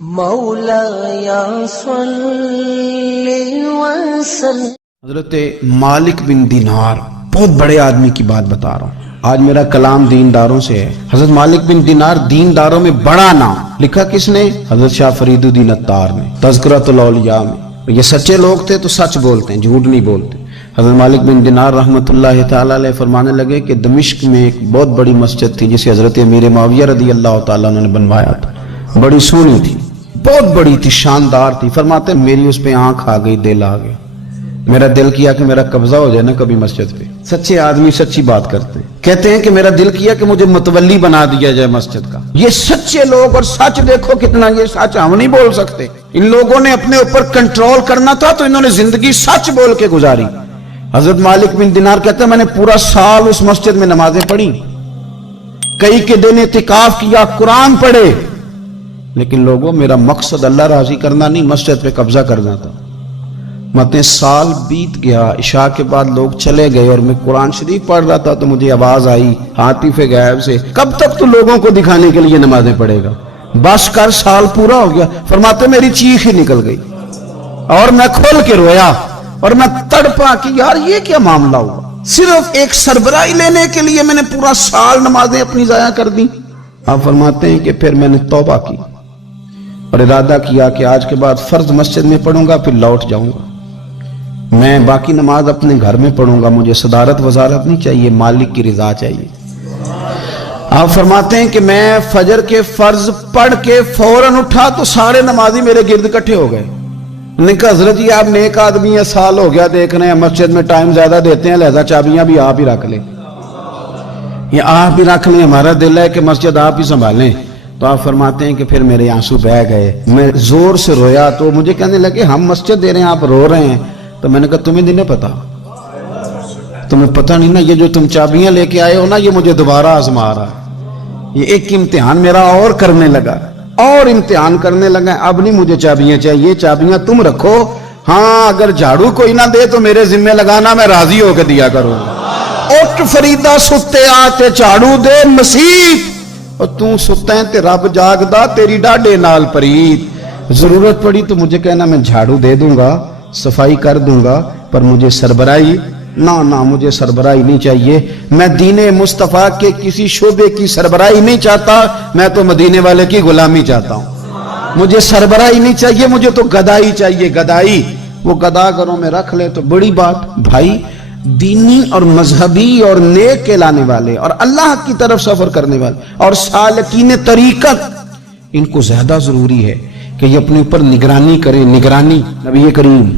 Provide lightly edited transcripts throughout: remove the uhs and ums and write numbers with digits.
مولایا صلی وسلم۔ حضرت مالک بن دینار، بہت بڑے آدمی کی بات بتا رہا ہوں، آج میرا کلام دینداروں سے ہے۔ حضرت مالک بن دینار دینداروں میں بڑا نام لکھا کس نے؟ حضرت شاہ فرید الدین عطار نے تذکرۃ الاولیاء میں۔ یہ سچے لوگ تھے تو سچ بولتے ہیں، جھوٹ نہیں بولتے۔ حضرت مالک بن دینار رحمۃ اللہ تعالی علیہ فرمانے لگے کہ دمشق میں ایک بہت بڑی مسجد تھی جسے حضرت امیر معاویہ رضی اللہ تعالیٰ عنہ نے بنوایا تھا، بڑی سونی تھی، بہت بڑی تھی، شاندار تھی۔ فرماتے میری اس پہ آنکھ آ گئی، دل آ گیا، میرا دل کیا کہ میرا قبضہ ہو جائے نا کبھی مسجد پہ۔ سچے آدمی سچی بات کرتے ہیں، کہتے ہیں کہ میرا دل کیا کہ مجھے متولی بنا دیا جائے مسجد کا۔ یہ سچے لوگ، اور سچ دیکھو کتنا، یہ سچ ہم نہیں بول سکتے۔ ان لوگوں نے اپنے اوپر کنٹرول کرنا تھا تو انہوں نے زندگی سچ بول کے گزاری۔ حضرت مالک بن دینار کہتے ہیں میں نے پورا سال اس مسجد میں نمازیں پڑھی، کئی کے دن اعتکاف کیا، قرآن پڑھے، لیکن لوگوں میرا مقصد اللہ راضی کرنا نہیں، مسجد پہ قبضہ کرنا تھا۔ مطلب سال بیت گیا، عشاء کے بعد لوگ چلے گئے اور میں قرآن شریف پڑھ رہا تھا تو مجھے آواز آئی عاطف غیب سے، کب تک تو لوگوں کو دکھانے کے لیے نمازیں پڑھے گا، بس کر، سال پورا ہو گیا۔ فرماتے میری چیخ ہی نکل گئی اور میں کھول کے رویا اور میں تڑپا کہ یار یہ کیا معاملہ ہوا، صرف ایک سربراہی لینے کے لیے میں نے پورا سال نمازیں اپنی ضائع کر دی۔ آپ فرماتے ہیں کہ پھر میں نے توبہ کی اور ارادہ کیا کہ آج کے بعد فرض مسجد میں پڑھوں گا، پھر لوٹ جاؤں گا، میں باقی نماز اپنے گھر میں پڑھوں گا، مجھے صدارت وزارت نہیں چاہیے، مالک کی رضا چاہیے۔ آپ فرماتے ہیں کہ میں فجر کے فرض پڑھ کے فوراً اٹھا تو سارے نمازی میرے گرد اکٹھے ہو گئے۔ نے کہا حضرت جی آپ نیک آدمی ہیں، سال ہو گیا دیکھ رہے ہیں مسجد میں ٹائم زیادہ دیتے ہیں، لہذا چابیاں بھی آپ ہی رکھ لیں، یہ آپ ہی رکھ لیں، ہمارا دل ہے کہ مسجد آپ ہی سنبھالیں۔ تو آپ فرماتے ہیں کہ پھر میرے آنسو بہہ گئے، میں زور سے رویا تو مجھے کہنے لگے ہم مسجد دے رہے ہیں آپ رو رہے ہیں۔ تو میں نے کہا تمہیں نہیں پتا، تمہیں پتہ نہیں نا، یہ جو تم چابیاں لے کے آئے ہو نا، یہ مجھے دوبارہ آزما رہا ہے، یہ ایک امتحان میرا اور کرنے لگا، اور امتحان کرنے لگا، اب نہیں مجھے چابیاں چاہیے، چابیاں تم رکھو، ہاں اگر جھاڑو کوئی نہ دے تو میرے ذمہ لگانا، میں راضی ہو کے دیا کروں۔ اٹھ فریدا ستے آتے جھاڑو دے مسیح، اور تو ستا ہے تے رب جاگدا تیری ڈاڈے نال پرید۔ ضرورت پڑی تو مجھے کہنا میں جھاڑو دے دوں گا، صفائی کر دوں گا، پر مجھے سربراہی نہ مجھے سربراہی نہیں چاہیے، میں دین مصطفیٰ کے کسی شعبے کی سربراہی نہیں چاہتا، میں تو مدینے والے کی غلامی چاہتا ہوں، مجھے سربراہی نہیں چاہیے، مجھے تو گدائی چاہیے، گدائی، وہ گدا گھروں میں رکھ لے تو بڑی بات۔ بھائی دینی اور مذہبی اور نیک کہلانے والے اور اللہ کی طرف سفر کرنے والے اور سالکین طریقت، ان کو زیادہ ضروری ہے کہ یہ اپنے اوپر نگرانی کریں۔ نگرانی، نبی کریم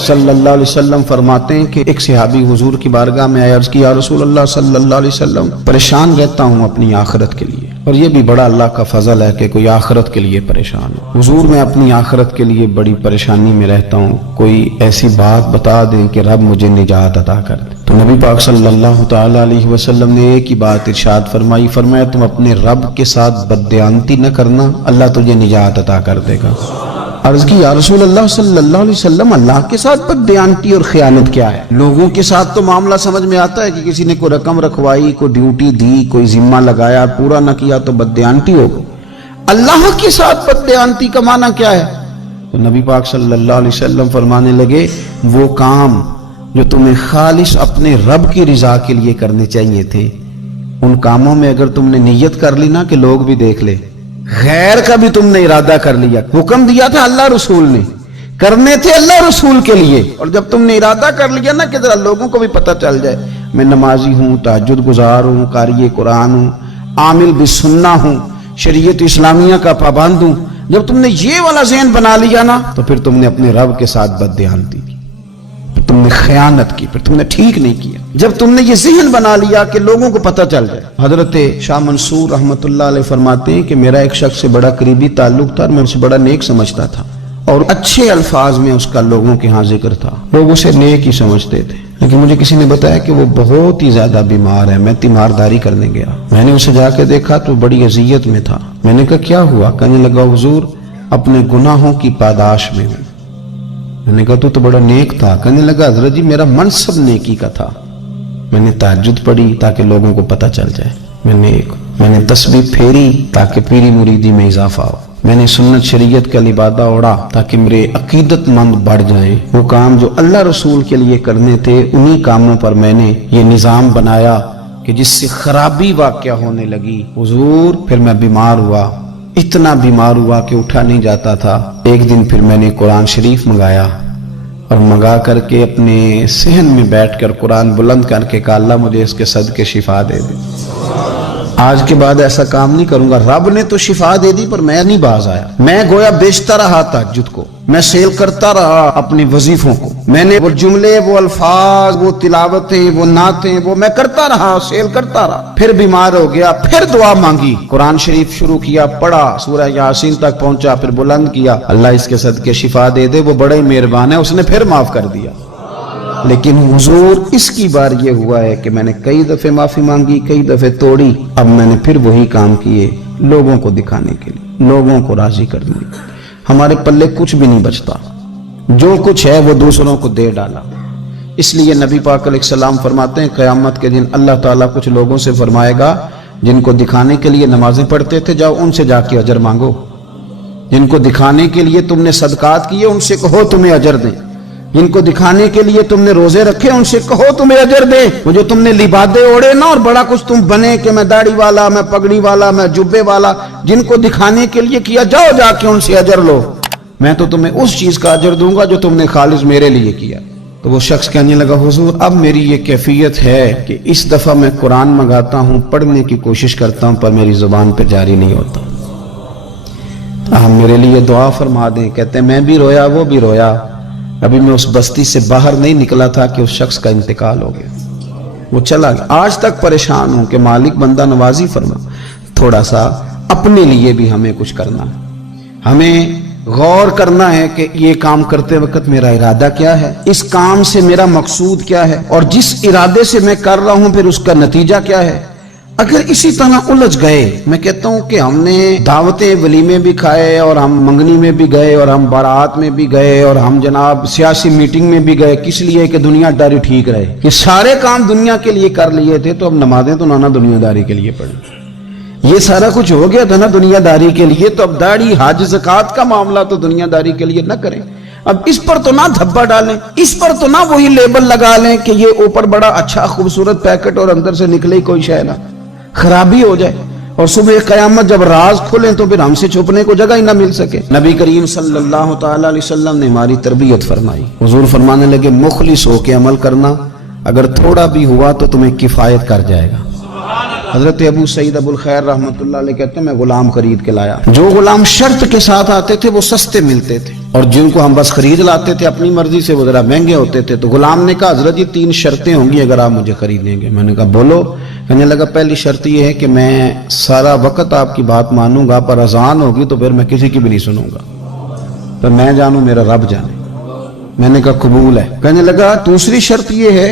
صلی اللہ علیہ وسلم فرماتے ہیں کہ ایک صحابی حضور کی بارگاہ میں آیا، عرض کی یا رسول اللہ صلی اللہ علیہ وسلم پریشان رہتا ہوں اپنی آخرت کے لیے، اور یہ بھی بڑا اللہ کا فضل ہے کہ کوئی آخرت کے لیے پریشان ہو۔ حضور میں اپنی آخرت کے لیے بڑی پریشانی میں رہتا ہوں، کوئی ایسی بات بتا دیں کہ رب مجھے نجات عطا کر دے۔ تو نبی پاک صلی اللہ تعالی علیہ وسلم نے ایک ہی بات ارشاد فرمائی، فرمایا تم اپنے رب کے ساتھ بددیانتی نہ کرنا، اللہ تجھے نجات عطا کر دے گا۔ عرض کی یا رسول اللہ صلی اللہ علیہ وسلم اللہ کے ساتھ بددیانتی اور خیانت کیا ہے؟ لوگوں کے ساتھ تو معاملہ سمجھ میں آتا ہے کہ کسی نے کوئی رقم رکھوائی، کوئی ڈیوٹی دی، کوئی ذمہ لگایا، پورا نہ کیا تو بددیانتی ہو گئی۔ اللہ کے ساتھ بددیانتی کا معنی کیا ہے؟ تو نبی پاک صلی اللہ علیہ وسلم فرمانے لگے وہ کام جو تمہیں خالص اپنے رب کی رضا کے لیے کرنے چاہیے تھے، ان کاموں میں اگر تم نے نیت کر لی نا کہ لوگ بھی دیکھ لے، غیر کا بھی تم نے ارادہ کر لیا، حکم دیا تھا اللہ رسول نے، کرنے تھے اللہ رسول کے لیے، اور جب تم نے ارادہ کر لیا نا کہ ذرا لوگوں کو بھی پتہ چل جائے میں نمازی ہوں، تہجد گزار ہوں، قاری قرآن ہوں، عامل بالسنہ ہوں، شریعت اسلامیہ کا پابند ہوں، جب تم نے یہ والا ذہن بنا لیا نا تو پھر تم نے اپنے رب کے ساتھ بددیانتی کی، پھر تم نے خیانت کی، پھر تم نے ٹھیک نہیں کیا۔ جب تم نے یہ ذہن بنا لیا کہ لوگوں کو پتہ چل جائے۔ حضرت شاہ منصور رحمۃ اللہ علیہ فرماتے ہیں کہ میرا ایک شخص سے بڑا قریبی تعلق تھا اور میں اسے بڑا نیک سمجھتا تھا، اور اچھے الفاظ میں اس کا لوگوں کے ہاں ذکر تھا، لوگ اسے نیک ہی سمجھتے تھے، لیکن مجھے کسی نے بتایا کہ وہ بہت ہی زیادہ بیمار ہے۔ میں تیمارداری کرنے گیا، میں نے اسے جا کے دیکھا تو بڑی اذیت میں تھا۔ میں نے کہا کیا ہوا؟ کہنے لگا حضور اپنے گناہوں کی پاداش میں ہوں۔ میں نے کہا تو بڑا نیک تھا۔ کہنے لگا حضرت جی میرا منصب نیکی کا تھا، میں نے تہجد پڑھی تاکہ لوگوں کو پتہ چل جائے میں نیک، میں نے تسبیح پھیری تاکہ پیری مریدی میں اضافہ ہو، میں نے سنت شریعت کا لبادہ اوڑا تاکہ میرے عقیدت مند بڑھ جائیں. وہ کام جو اللہ رسول کے لیے کرنے تھے انہی کاموں پر میں نے یہ نظام بنایا کہ جس سے خرابی واقع ہونے لگی. حضور پھر میں بیمار ہوا، اتنا بیمار ہوا کہ اٹھا نہیں جاتا تھا. ایک دن پھر میں نے قرآن شریف منگایا اور منگا کر کے اپنے صحن میں بیٹھ کر قرآن بلند کر کے کہا اللہ مجھے اس کے صدقے شفا دے دے. آج کے بعد ایسا کام نہیں کروں گا. رب نے تو شفا دے دی پر میں نہیں باز آیا. میں گویا بیچتا رہا تہجد کو، میں سیل کرتا رہا اپنے وظیفوں کو. میں نے وہ جملے، وہ الفاظ، وہ تلاوتیں، وہ نعتیں وہ میں کرتا رہا، سیل کرتا رہا. پھر بیمار ہو گیا، پھر دعا مانگی، قرآن شریف شروع کیا، پڑھا، سورہ یاسین تک پہنچا، پھر بلند کیا اللہ اس کے صدقے شفا دے دے، وہ بڑا ہی مہربان ہے، اس نے پھر معاف کر دیا. لیکن حضور اس کی بار یہ ہوا ہے کہ میں نے کئی دفعے معافی مانگی، کئی دفعے توڑی. اب میں نے پھر وہی کام کیے لوگوں کو دکھانے کے لیے، لوگوں کو راضی کرنے کے لیے. ہمارے پلے کچھ بھی نہیں بچتا، جو کچھ ہے وہ دوسروں کو دے ڈالا. اس لیے نبی پاک علیہ السلام فرماتے ہیں قیامت کے دن اللہ تعالیٰ کچھ لوگوں سے فرمائے گا جن کو دکھانے کے لیے نمازیں پڑھتے تھے جاؤ ان سے جا کے اجر مانگو. جن کو دکھانے کے لیے تم نے صدقات کیے ان سے کہو تمہیں اجر دیں. جن کو دکھانے کے لیے تم نے روزے رکھے ان سے کہو تمہیں اجر دے. وہ جو تم نے لبادے اوڑے نا اور بڑا کچھ تم بنے کہ میں داڑھی والا، میں پگڑی والا، میں جبے والا، جن کو دکھانے کے لیے کیا جاؤ جا کے ان سے اجر لو. میں تو تمہیں اس چیز کا اجر دوں گا جو تم نے خالص میرے لیے کیا. تو وہ شخص کہنے لگا حضور اب میری یہ کیفیت ہے کہ اس دفعہ میں قرآن منگاتا ہوں، پڑھنے کی کوشش کرتا ہوں پر میری زبان پہ جاری نہیں ہوتا. ہم میرے لیے دعا فرما دیں. کہتے ہیں میں بھی رویا، وہ بھی رویا. ابھی میں اس بستی سے باہر نہیں نکلا تھا کہ اس شخص کا انتقال ہو گیا، وہ چلا گیا. آج تک پریشان ہوں کہ مالک بندہ نوازی فرما. تھوڑا سا اپنے لیے بھی ہمیں کچھ کرنا ہے، ہمیں غور کرنا ہے کہ یہ کام کرتے وقت میرا ارادہ کیا ہے، اس کام سے میرا مقصود کیا ہے، اور جس ارادے سے میں کر رہا ہوں پھر اس کا نتیجہ کیا ہے. اگر اسی طرح الجھ گئے، میں کہتا ہوں کہ ہم نے دعوتیں ولیمے بھی کھائے اور ہم منگنی میں بھی گئے اور ہم بارات میں بھی گئے اور ہم جناب سیاسی میٹنگ میں بھی گئے، کس لیے کہ دنیا داری ٹھیک رہے. یہ سارے کام دنیا کے لیے کر لیے تھے تو اب نمازیں تو نانا دنیا داری کے لیے پڑھیں. یہ سارا کچھ ہو گیا تھا نا دنیا داری کے لیے، تو اب داڑھی حج زکوٰۃ کا معاملہ تو دنیا داری کے لیے نہ کریں. اب اس پر تو نہ دھبا ڈالیں، اس پر تو نہ وہی لیبل لگا لیں کہ یہ اوپر بڑا اچھا خوبصورت پیکٹ اور اندر سے نکلے ہی کوئی شے نہ، خرابی ہو جائے اور صبح قیامت جب راز کھلیں تو پھر ہم سے چھپنے کو جگہ ہی نہ مل سکے. نبی کریم صلی اللہ تعالی علیہ وسلم نے ہماری تربیت فرمائی. حضور فرمانے لگے مخلص ہو کے عمل کرنا، اگر تھوڑا بھی ہوا تو تمہیں کفایت کر جائے گا. حضرت ابو سعید ابو الخیر رحمۃ اللہ علیہ کہتے ہیں میں غلام خرید کے لایا. جو غلام شرط کے ساتھ آتے تھے وہ سستے ملتے تھے اور جن کو ہم بس خرید لاتے تھے اپنی مرضی سے وہ ذرا مہنگے ہوتے تھے. تو غلام نے کہا حضرت یہ 3 شرطیں ہوں گی اگر آپ مجھے خریدیں گے. میں نے کہا بولو. کہنے لگا پہلی شرط یہ ہے کہ میں سارا وقت آپ کی بات مانوں گا، پر اذان ہوگی تو پھر میں کسی کی بھی نہیں سنوں گا، پر میں جانوں میرا رب جانے. میں نے کہا قبول ہے. کہنے لگا دوسری شرط یہ ہے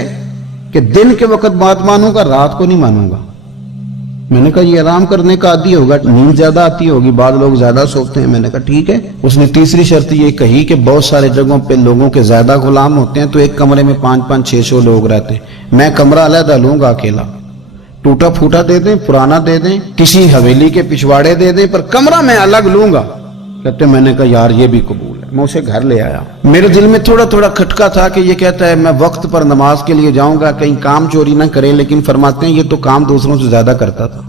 کہ دن کے وقت بات مانوں گا، رات کو نہیں مانوں گا. میں نے کہا یہ آرام کرنے کا عادی ہوگا، نیند زیادہ آتی ہوگی، بعض لوگ زیادہ سوتے ہیں. میں نے کہا ٹھیک ہے. اس نے تیسری شرط یہ کہی کہ بہت سارے جگہوں پہ لوگوں کے زیادہ غلام ہوتے ہیں تو ایک کمرے میں 5-5 600 لوگ رہتے ہیں. میں کمرہ علیحدہ لوں گا اکیلا، ٹوٹا پھوٹا دے دیں، پرانا دے دیں، کسی حویلی کے پچھواڑے دے دیں، پر کمرہ میں الگ لوں گا. کہتے میں نے کہا یار یہ بھی قبول ہے. میں اسے گھر لے آیا. میرے دل میں تھوڑا تھوڑا کھٹکا تھا کہ یہ کہتا ہے میں وقت پر نماز کے لیے جاؤں گا، کہیں کام چوری نہ کرے، لیکن فرماتے ہیں یہ تو کام دوسروں سے زیادہ کرتا تھا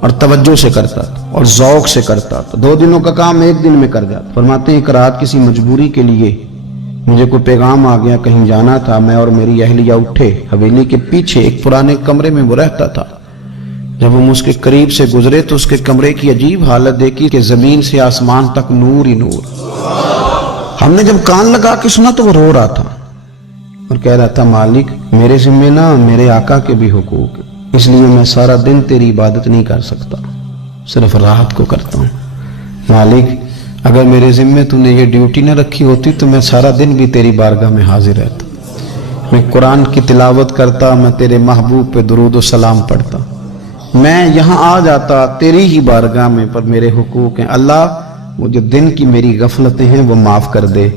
اور توجہ سے کرتا تھا اور ذوق سے کرتا تھا. 2 دنوں کا کام 1 دن میں کر جاتا. فرماتے ہیں ایک رات کسی مجبوری کے لیے مجھے کوئی پیغام آ گیا، کہیں جانا تھا. میں اور میری اہلیہ اٹھے، حویلی کے پیچھے ایک پرانے کمرے میں وہ رہتا تھا. جب ہم اس کے قریب سے گزرے تو اس کے کمرے کی عجیب حالت دیکھی کہ زمین سے آسمان تک نور ہی نور. ہم نے جب کان لگا کے سنا تو وہ رو رہا تھا اور کہہ رہا تھا مالک میرے ذمہ نہ میرے آقا کے بھی حقوق، اس لیے میں سارا دن تیری عبادت نہیں کر سکتا، صرف رات کو کرتا ہوں. مالک اگر میرے ذمہ تو نے یہ ڈیوٹی نہ رکھی ہوتی تو میں سارا دن بھی تیری بارگاہ میں حاضر رہتا، میں قرآن کی تلاوت کرتا، میں تیرے محبوب پہ درود و سلام پڑھتا، میں یہاں آ جاتا تیری ہی بارگاہ میں، پر میرے حقوق ہیں. اللہ وہ جو دن کی میری غفلتیں ہیں وہ معاف کر دے.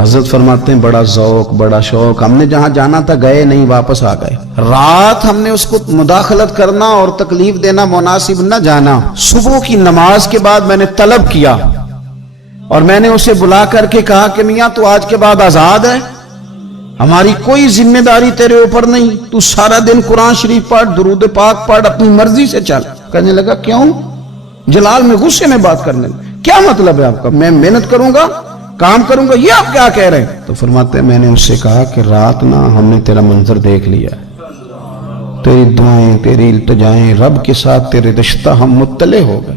حضرت فرماتے ہیں بڑا ذوق بڑا شوق، ہم نے جہاں جانا تھا گئے نہیں، واپس آ گئے۔ رات ہم نے اس کو مداخلت کرنا اور تکلیف دینا مناسب نہ جانا۔ صبح کی نماز کے بعد میں نے طلب کیا اور میں نے اسے بلا کر کے کہا کہ میاں تو آج کے بعد آزاد ہے، ہماری کوئی ذمہ داری تیرے اوپر نہیں، تو سارا دن قرآن شریف پڑھ، درود پاک پڑھ، اپنی مرضی سے چل۔ کہنے لگا کیوں؟ جلال میں غصے میں بات کرنے لگا، کیا مطلب ہے آپ کا؟ میں محنت کروں گا، کام کروں گا، یہ آپ کیا کہہ رہے ہیں؟ تو فرماتے ہیں میں نے اس سے کہا کہ رات نا ہم نے تیرا منظر دیکھ لیا، تیری دعائیں تیری التجائیں رب کے ساتھ تیرے رشتہ ہم مطلع ہو گئے۔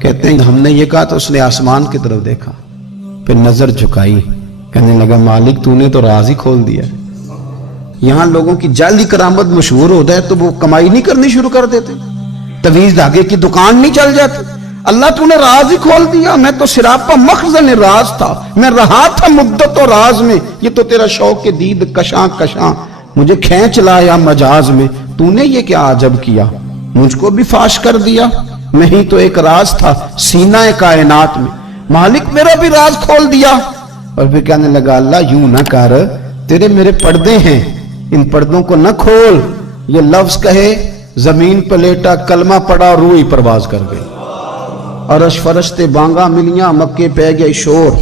کہتے ہیں ہم نے یہ کہا تو اس نے آسمان کی طرف دیکھا، پھر نظر جھکائی، کہنے لگا مالک تو نے تو راز ہی کھول دیا۔ یہاں لوگوں کی جعلی کرامت مشہور ہو جائے تو وہ کمائی نہیں کرنی شروع کر دیتے، تویز دھاگے کی دکان نہیں چل جاتی۔ اللہ تو نے راز ہی کھول دیا، میں تو سراپا مخزن راز تھا، میں رہا تھا مدت و راز میں، یہ تو تیرا شوق کے دید کشاں کشاں مجھے کھینچ لایا مجاز میں، تو نے یہ کیا عجب کیا، مجھ کو بھی فاش کر دیا، میں ہی تو ایک راز تھا سینہ کائنات میں، مالک میرا بھی راز کھول دیا۔ اور پھر کہنے لگا اللہ یوں نہ کر، تیرے میرے پردے ہیں، ان پردوں کو نہ کھول۔ یہ لفظ کہے زمین پلیٹا، کلمہ پڑا، روح پرواز کر گئی، عرش فرشتے بانگا ملیاں، مکے پہ گئے شور۔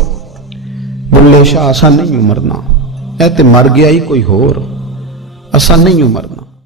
بلے شاہ اسا نہیں مرنا، اے تے مر گیا ہی کوئی ہور، اسا نہیں مرنا۔